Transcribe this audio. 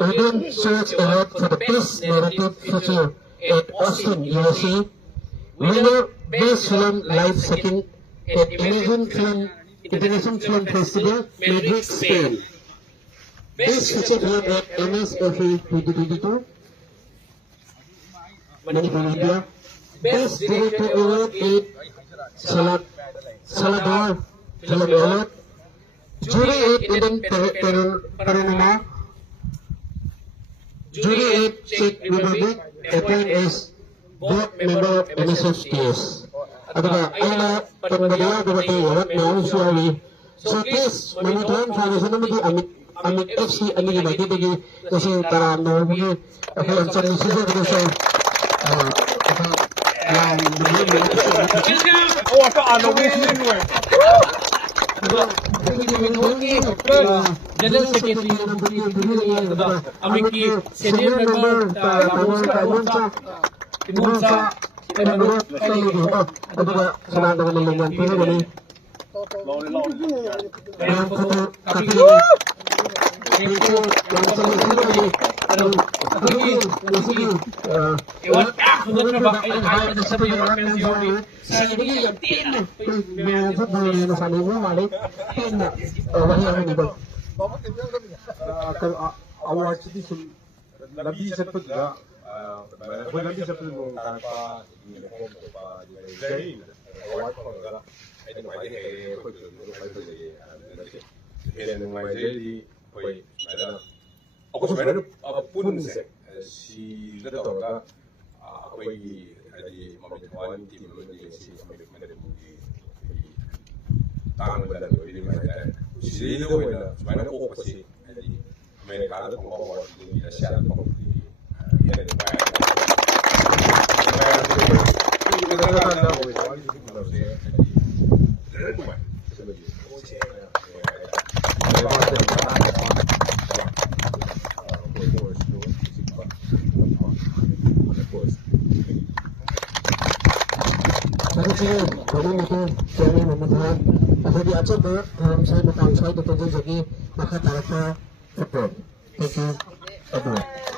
Odin searched ahead for the best narrative feature at Austin, USA. Winner Best Film Live Second at International Film Festival, Madrid, Spain. Best Feature Film at MSFE 2022, Manipur, India. Best Director Award at Salvador Award. Jury at Eden Paranama. Jury at Czech Republic. Appointed as board member of NSFTS. Adakah ana pembedaan berarti awak mau suami. So please, manituan para sa naman amit FC ani bagi bagi kasi para no bagi ako ang sa sisa ko sa yang oh ka ano win we General Secretary Amiki senior member Timunsa adakah senang dengan lingkungan ini ini yang kaki award itu lebih cepat juga. Lebih cepat tanpa jadi award kalau ada mai he ko tu ko tu jadi dan mai jadi koi ada aku sebenarnya pun si betul ka koi di mamituan tim di si mamituan di tangan badan ini mai si itu wala sebenarnya ko pasti di Amerika ada award di Asia ada di saya betul jadi maka tarafnya betul. Thank you.